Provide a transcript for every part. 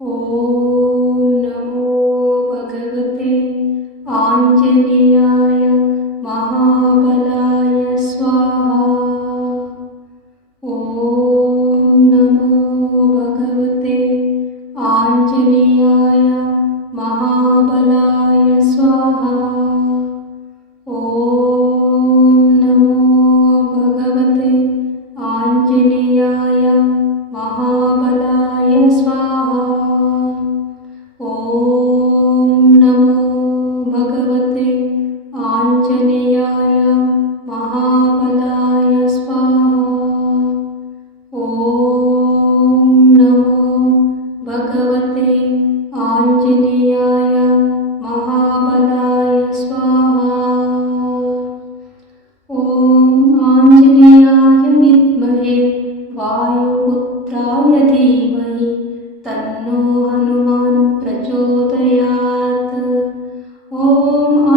ॐ नमो भगवते आञ्जनेयाय महाबलाय स्वाहा। ॐ नमो भगवते आञ्जनेयाय महाबलाय स्वाहा। ॐ नमो भगवते आञ्जनेयाय महाबलाय स्वाहा। ॐ नमो भगवते आञ्जनेयाय महाबलाय स्वाहा। ॐ नमो भगवते आञ्जनेयाय महाबलाय स्वाहा। ॐ आञ्जनेयाय विद्महे वायुपुत्राय धीमहि तन्नो हनुमान् प्रचोदयात्। ॐ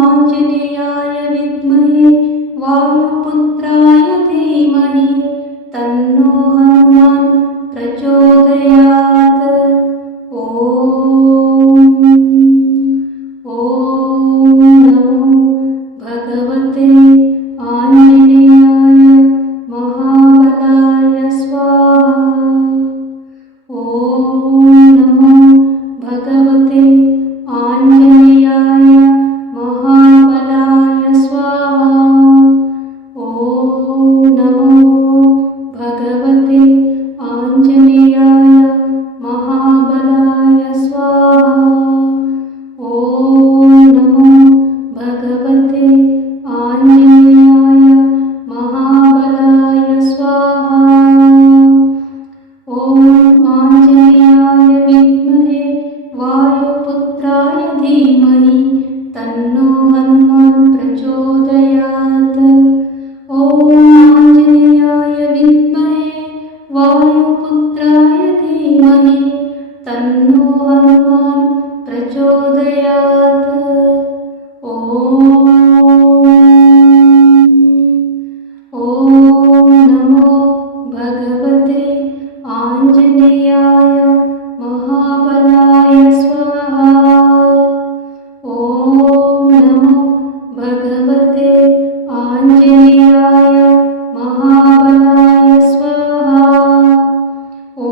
आञ्जनेयाय विद्महे वायुपुत्राय धीमहि तन्नो हनुमान् प्रचोदयात्। ॐ नमो भगवते आञ्जनेयाय महाबलाय स्वाहा। ॐ नमो भगवते आञ्जनेयाय महाबलाय स्वाहा। ॐ नमो भगवते आञ्जनेयाय महाबलाय स्वाहा। ॐ नमो भगवते आञ्जनेयाय महाबलाय स्वाहा। ॐ आञ्जनेयाय विद्महे वायुपुत्राय धीमहि तन्नो हनुमान् प्रचोदयात्। ॐ आञ्जनेयाय विद्महे वायुपुत्राय धीमहि तन्नो हनुमान् प्रचोदयात्। ॐ नमो भगवते आञ्जनेयाय महाबलाय स्वाहा। ॐ नमो भगवते आञ्जनेयाय महाबलाय स्वाहा। ॐ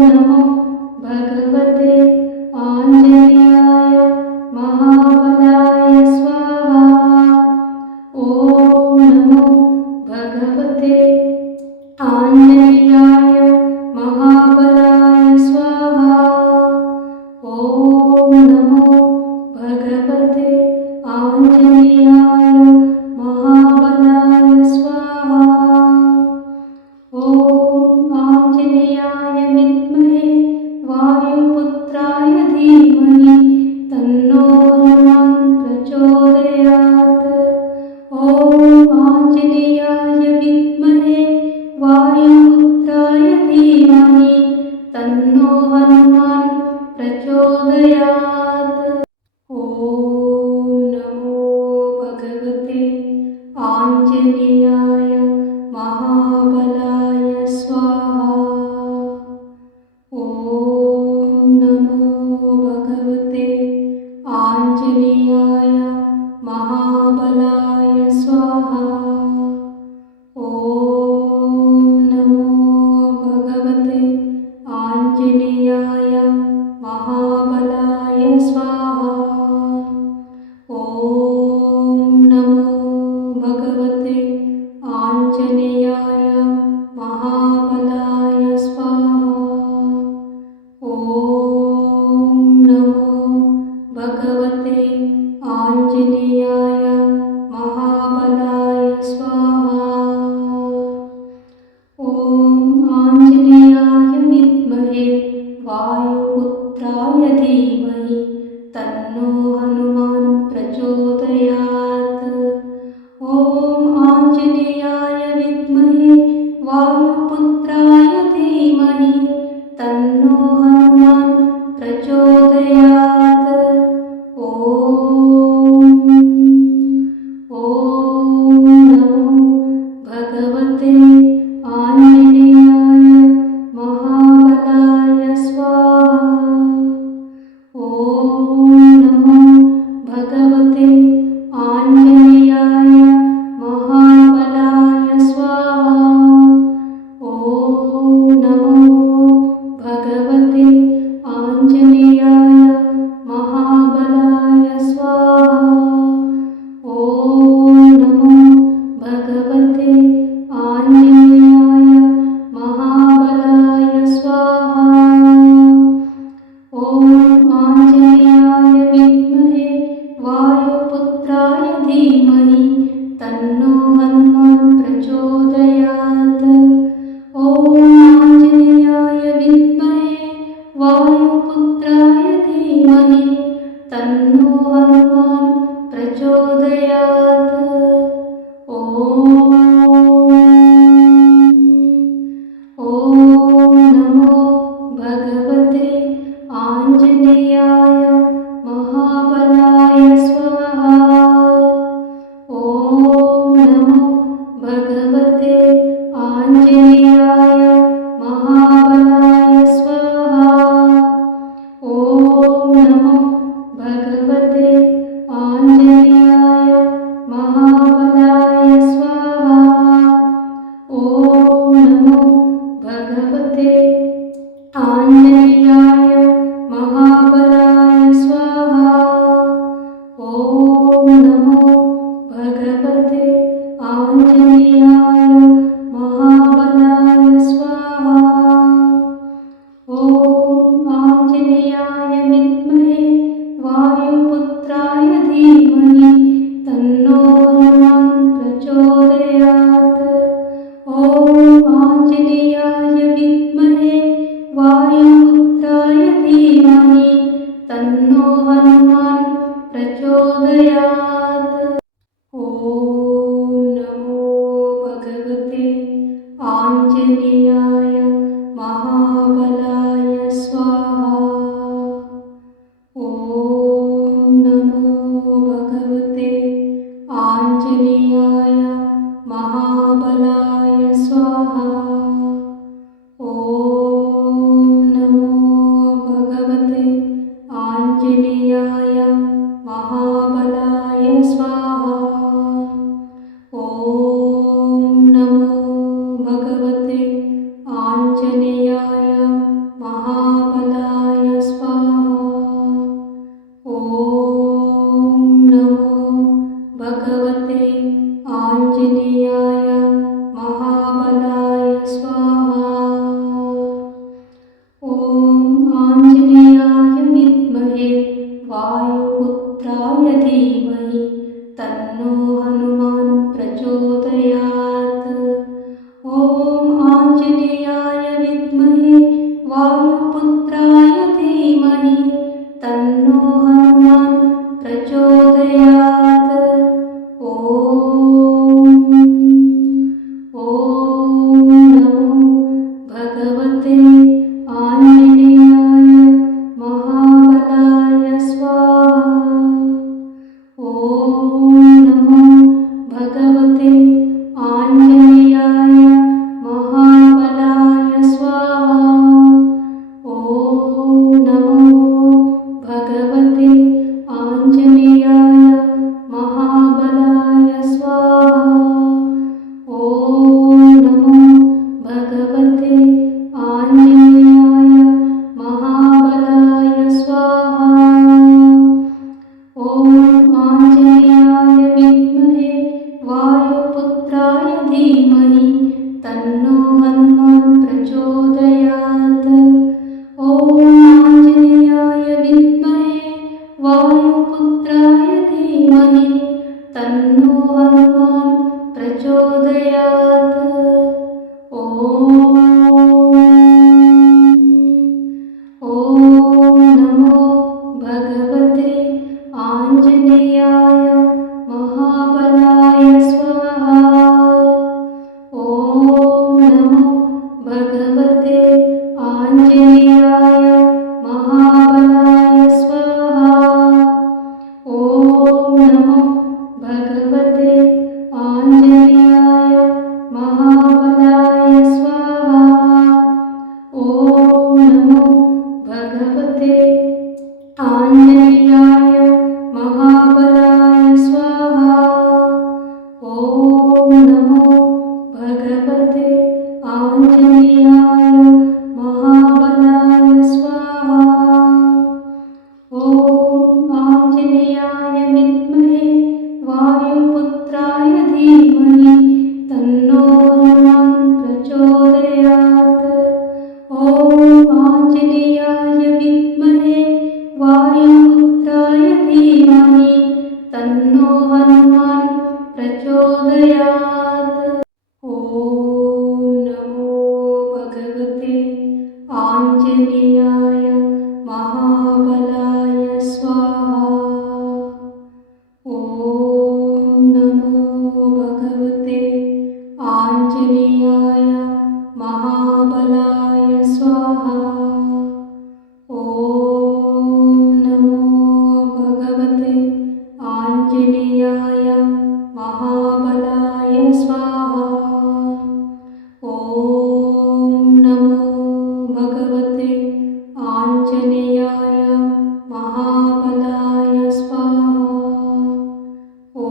नमो भगवते आञ्जनेयाय महाबलाय स्वाहा। ॐ नमो भगवते आञ्जनेयाय महाबलाय स्वाहा। ॐ नमो भगवते आञ्जनेयाय महाबलाय स्वाहा। ॐ आञ्जनेयाय विद्महे वायुपुत्राय धीमहि तन्नो हनुमान् प्रचोदयात्। ॐ आञ्जनेयाय विद्महे वायुपुत्राय धीमहि तन्नो हनुमान् प्रचोदयात्। ॐ नमो भगवते आञ्जनेयाय महाबलाय स्वाहा। ॐ नमो भगवते आञ्जनेयाय महाबलाय स्वाहा। ॐ नमो भगवते आञ्जनेयाय महाबलाय स्वाहा। ॐ नमो भगवते आञ्जनेयाय महाबलाय स्वाहा। ॐ नमो भगवते आञ्जनेयाय महाबलाय स्वाहा। ॐ आञ्जनेयाय विद्महे वायुपुत्राय धीमहि तन्नो हनुमान् प्रचोदयात्। ॐ आञ्जनेयाय विद्महे वायुपुत्राय धीमहि तन्नो हनुमान् प्रचोदयात्। ॐ नमो भगवते आञ्जनेयाय महाबलाय स्वाहा। भगवते आञ्जनेयाय महाबलाय स्वाहा। ॐ नमो भगवते आञ्जनेयाय महाबलाय स्वाहा। ॐ आञ्जनेयाय विद्महे वायुपुत्राय धीमहि तन्नो हनुमान् प्रचोदयात्। ॐ आञ्जनेयाय विद्महे वायुपुत्राय धीमहि तन्नो हनुमान् प्रचोदयात्। ॐ नमो भगवते आञ्जनेयाय महाबलाय स्वाहा। ॐ नमो भगवते आञ्जनेयाय महाबलाय स्वाहा। ॐ नमो भगवते आञ्जनेयाय महाबलाय स्वाहा। ॐ नमो भगवते आञ्जनेयाय महाबलाय स्वाहा। ॐ नमो भगवते आञ्जनेयाय महाबलाय स्वाहा। ॐ आञ्जनेयाय विद्महे वायुपुत्राय धीमहि तन्नो हनुमान् प्रचोदयात्। ॐ आञ्जनेयाय विद्महे वायुपुत्राय धीमहि तन्नो हनुमान् प्रचोदयात्। ॐ नमो भगवते आञ्जनेयाय महाबलाय स्वाहा। ॐ नमो भगवते आञ्जनेयाय महाबलाय स्वाहा। ॐ नमो भगवते आञ्जनेयाय महाबलाय स्वाहा। ॐ नमो भगवते आञ्जनेयाय महाबलाय स्वाहा। ॐ नमो भगवते आञ्जनेयाय महाबलाय स्वाहा। ॐ आञ्जनेयाय विद्महे वायुपुत्राय धीमहि तन्नो हनुमान् प्रचोदयात्। ॐ आञ्जनेयाय विद्महे वायुपुत्राय धीमहि तन्नो हनुमान् प्रचोदयात्। ॐ नमो भगवते आञ्जनेयाय महाबलाय स्वाहा। ॐ नमो भगवते आञ्जनेयाय महाबलाय स्वाहा। ॐ नमो भगवते आञ्जनेयाय महाबलाय स्वाहा। ॐ नमो भगवते आञ्जनेयाय महाबलाय स्वाहा। ॐ आञ्जनेयाय विद्महे वायुपुत्राय धीमहि तन्नो हनुमान् प्रचोदयात्। ॐ आञ्जनेयाय विद्महे वायुपुत्राय धीमहि तन्नो हनुमान् प्रचोदयात्। ॐ नमो भगवते आञ्जनेयाय महाबलाय स्वाहा। ॐ नमो भगवते आञ्जनेयाय महाबलाय स्वाहा। ॐ नमो भगवते आञ्जनेयाय महाबलाय स्वाहा। ॐ नमो भगवते आञ्जनेयाय महाबलाय स्वाहा। ॐ नमो भगवते आञ्जनेयाय महाबलाय स्वाहा। आञ्जनेयाय महाबलाय स्वाहा। ॐ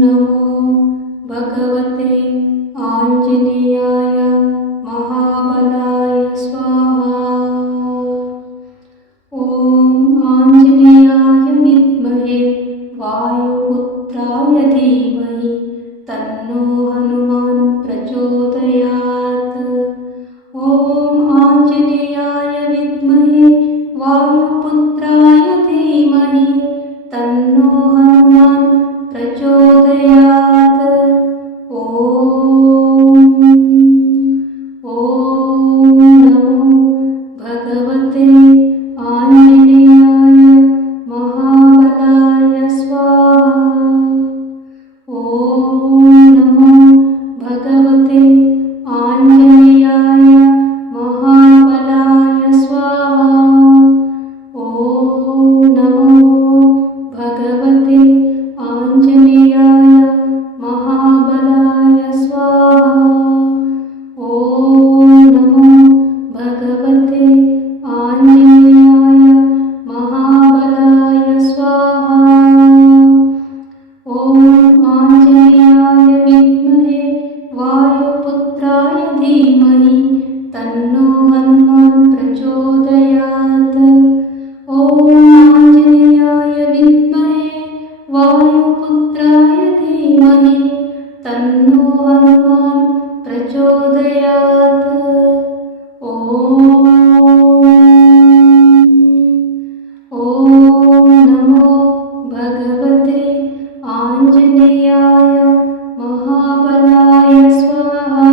नमो भगवते आञ्जनेयाय महाबलाय स्वाहा। ॐ आञ्जनेयाय विद्महे वायुपुत्राय धीमहि तन्नो हनुमान् प्रचोदयात्। ॐ आञ्जनेयाय विद्महे वायुपुत्राय धीमहि तन्नो हनुमान् प्रचोदयात्। ॐ नमो भगवते आञ्जनेयाय महाबलाय स्वाहा। ॐ नमो भगवते आञ्जनेयाय महाबलाय स्वाहा। ॐ नमो भगवते आञ्जनेयाय महाबलाय स्वाहा। ॐ नमो भगवते आञ्जनेयाय महाबलाय स्वाहा। ॐ आञ्जनेयाय विद्महे वायुपुत्राय धीमहि तन्नो हनुमान् प्रचोदयात्। ॐ आञ्जनेयाय विद्महे वायुपुत्राय धीमहि तन्नो हनुमान् प्रचोदयात्। ॐ नमो भगवते आञ्जनेयाय महाबलाय स्वाहा।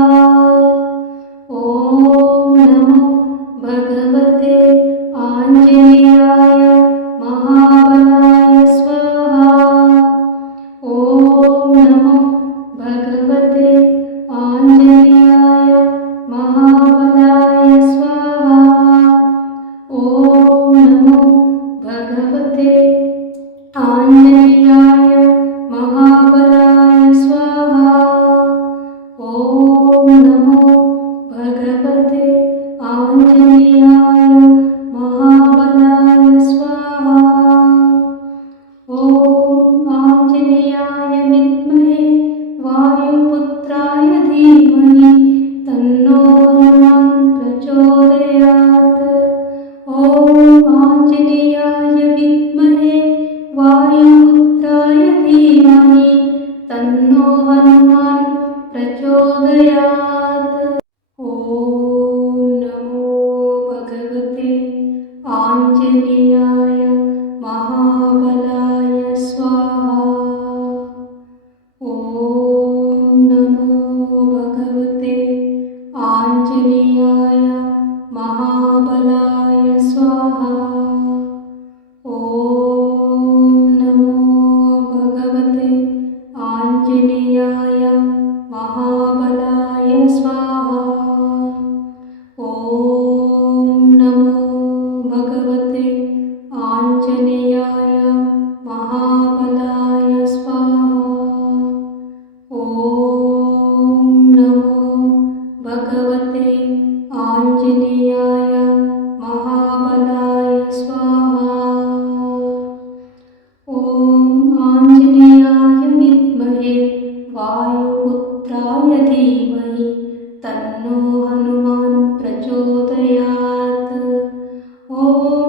ॐ नमो भगवते आञ्जनेयाय महाबलाय स्वाहा। ॐ नमो भगवते आञ्जनेयाय महाबलाय स्वाहा। ॐ नमो भगवते आञ्जनेयाय महाबलाय स्वाहा। ॐ नमो भगवते आञ्जनेयाय महाबलाय स्वाहा। ॐ आञ्जनेयाय विद्महे वायुपुत्राय धीमहि तन्नो हनुमान् प्रचोदयात्। ॐ आञ्जनेयाय विद्महे वायुपुत्राय धीमहि तन्नो हनुमान् प्रचोदयात्। ॐ नमो भगवते आञ्जनेयाय महाबलाय स्वाहा। ॐ नमो भगवते आञ्जनेयाय महाबलाय स्वाहा। ॐ नमो भगवते आञ्जनेयाय महाबलाय स्वाहा। ॐ नमो भगवते आञ्जनेयाय महाबलाय स्वाहा। ॐ नमो भगवते आञ्जनेयाय महाबलाय स्वाहा। ॐ आञ्जनेयाय विद्महे वायुपुत्राय धीमहि तन्नो हनुमान् प्रचोदयात्। ॐ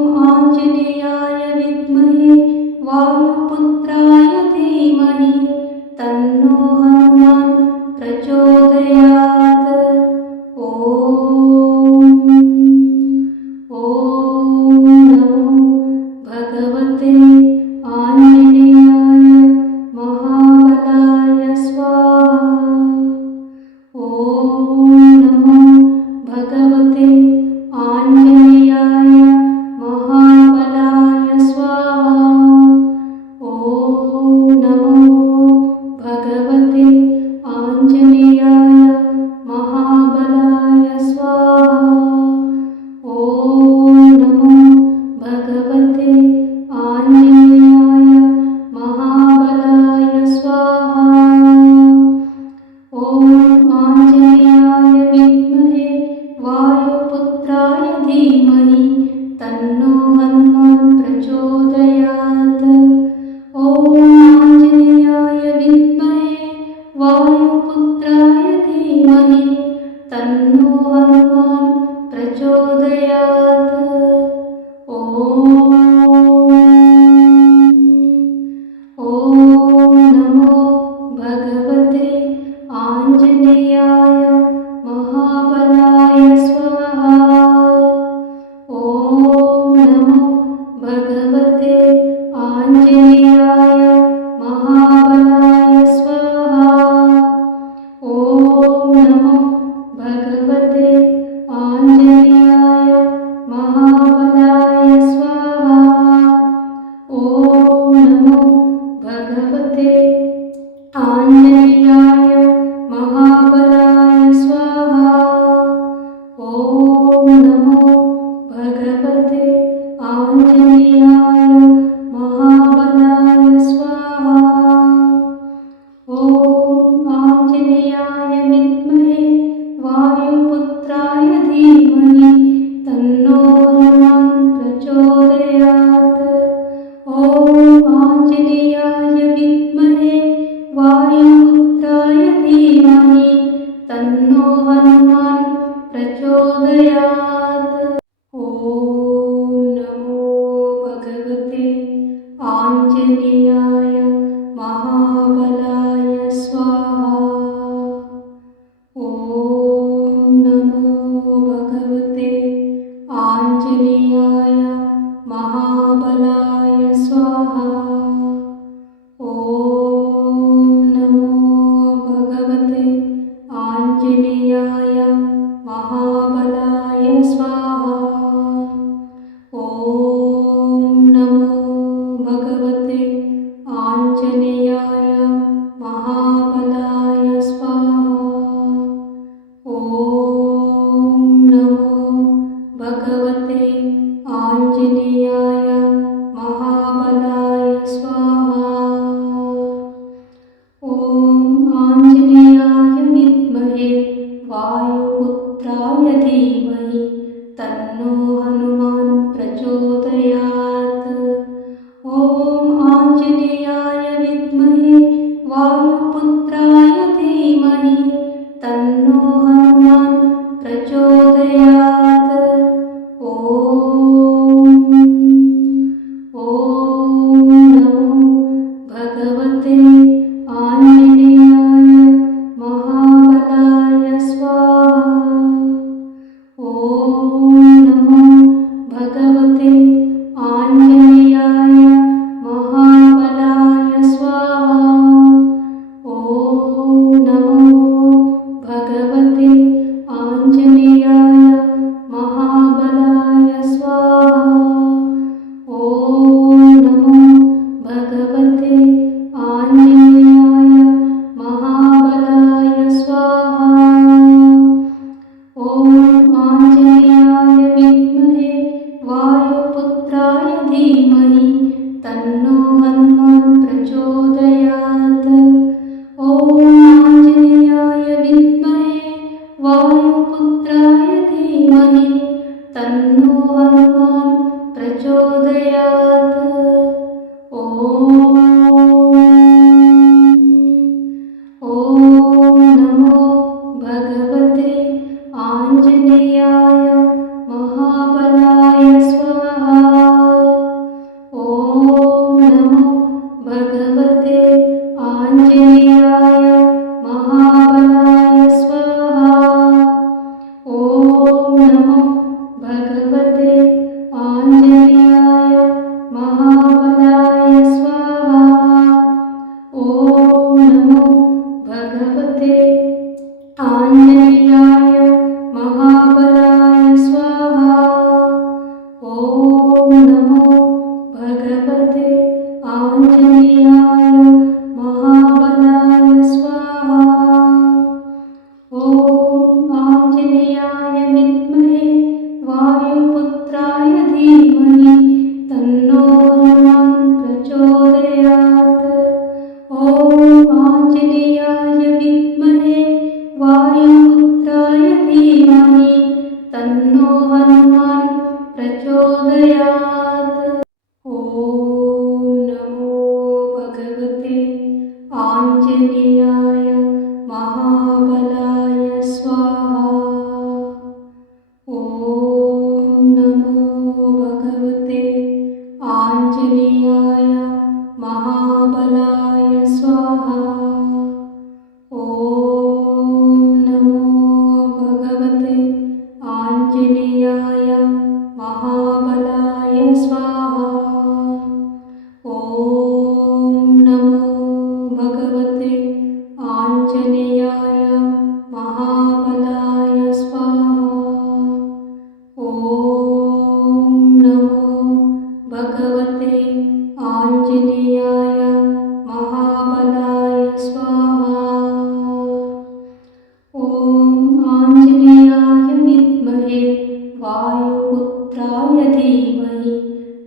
तन्नो हनुमान् प्रचोदयात्। ॐ आञ्जनेयाय विद्महे वायुपुत्राय धीमहि तन्नो हनुमान् प्रचोदयात्। ॐ नमो भगवते आञ्जनेयाय महाबलाय स्वाहा। ॐ नमो भगवते आञ्जनेयाय महाबलाय स्वाहा। ॐ नमो भगवते आञ्जनेयाय महाबलाय स्वाहा। ॐ नमो भगवते आञ्जनेयाय महाबलाय स्वाहा। ॐ नमो भगवते आञ्जनेयाय महाबलाय स्वाहा। ॐ आञ्जनेयाय विद्महे वायुपुत्राय धीमहि तन्नो हनुमान् प्रचोदयात्। ॐ आञ्जनेयाय विद्महे वायुपुत्राय धीमहि तन्नो हनुमान् प्रचोदयात्। ॐ नमो भगवते आञ्जनेयाय महाबलाय स्वाहा। ॐ नमो भगवते आञ्जनेयाय महाबलाय स्वाहा। ॐ नमो भगवते आञ्जनेयाय महाबलाय स्वाहा। ॐ नमो भगवते आञ्जनेयाय महाबलाय स्वाहा। ॐ नमो भगवते आञ्जनेयाय महाबलाय स्वाहा। ॐ आञ्जनेयाय विद्महे वायुपुत्राय धीमहि तन्नो हनुमान् प्रचोदयात्। ॐ आञ्जनेयाय विद्महे वायुपुत्राय धीमहि तन्नो हनुमान् प्रचोदयात्। ॐ नमो भगवते आञ्जनेयाय महाबलाय स्वाहा। ॐ नमो भगवते आञ्जनेयाय महाबलाय स्वाहा। ॐ नमो भगवते आञ्जनेयाय महाबलाय स्वाहा। ॐ नमो भगवते आञ्जनेयाय महाबलाय स्वाहा। ॐ आञ्जनेयाय विद्महे वायुपुत्राय धीमहि तन्नो हनुमान् प्रचोदयात्। ॐ आञ्जनेयाय विद्महे वायुपुत्राय धीमहि तन्नो हनुमान् प्रचोदयात्। ॐ नमो भगवते आञ्जनेयाय महाबलाय स्वाहा। ॐ नमो प्रचोदयात्। ॐ नमो भगवते आञ्जनेयाय महाबलाय स्वाहा। ॐ नमो भगवते आञ्जनेयाय महाबलाय स्वाहा। ॐ नमो भगवते आञ्जनेयाय महाबलाय स्वाहा। ॐ नमो भगवते आञ्जनेयाय महाबलाय स्वाहा। ॐ नमो भगवते आञ्जनेयाय महाबलाय स्वाहा। ॐ आञ्जनेयाय विद्महे वायुपुत्राय धीमहि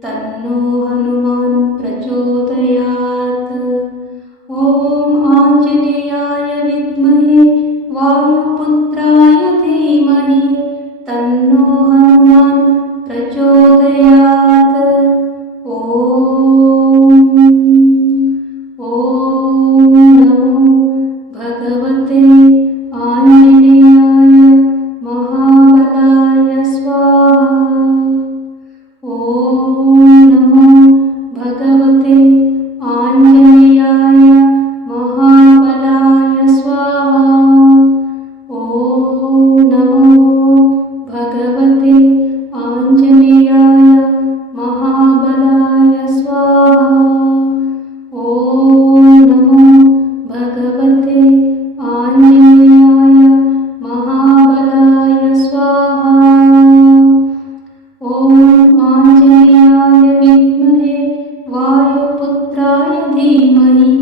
तन्नो हनुमान् प्रचोदयात्। ॐ आञ्जनेयाय विद्महे वायुपुत्राय धीमहि तन्नो हनुमान् प्रचोदयात्। ॐ नमो भगवते आञ्जनेयाय महाबलाय स्वाहा। ॐ नमो भगवते आञ्जनेयाय महाबलाय स्वाहा। ॐ नमो भगवते आञ्जनेयाय महाबलाय स्वाहा। ॐ नमो भगवते आञ्जनेयाय महाबलाय स्वाहा। ॐ आञ्जनेयाय विद्महे वायुपुत्राय धीमहि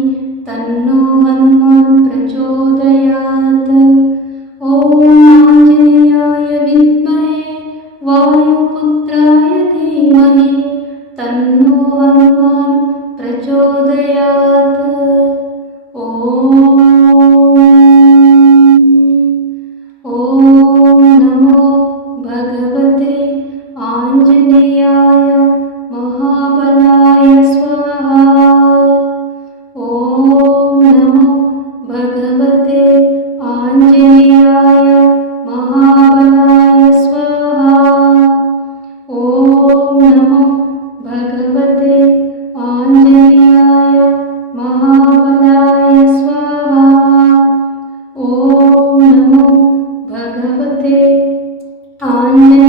तन्नो हनुमान् प्रचोदयात्। ॐ आञ्जनेयाय विद्महे वायुपुत्राय धीमहि तन्नो हनुमान् प्रचोदयात्। ॐ नमो भगवते आञ्जनेयाय महाबलाय स्वाहा। ॐ नमो भगवते आञ्जनेयाय महाबलाय स्वाहा। ॐ नमो भगवते आञ्जनेयाय महाबलाय स्वाहा। ॐ नमो भगवते आञ्जनेयाय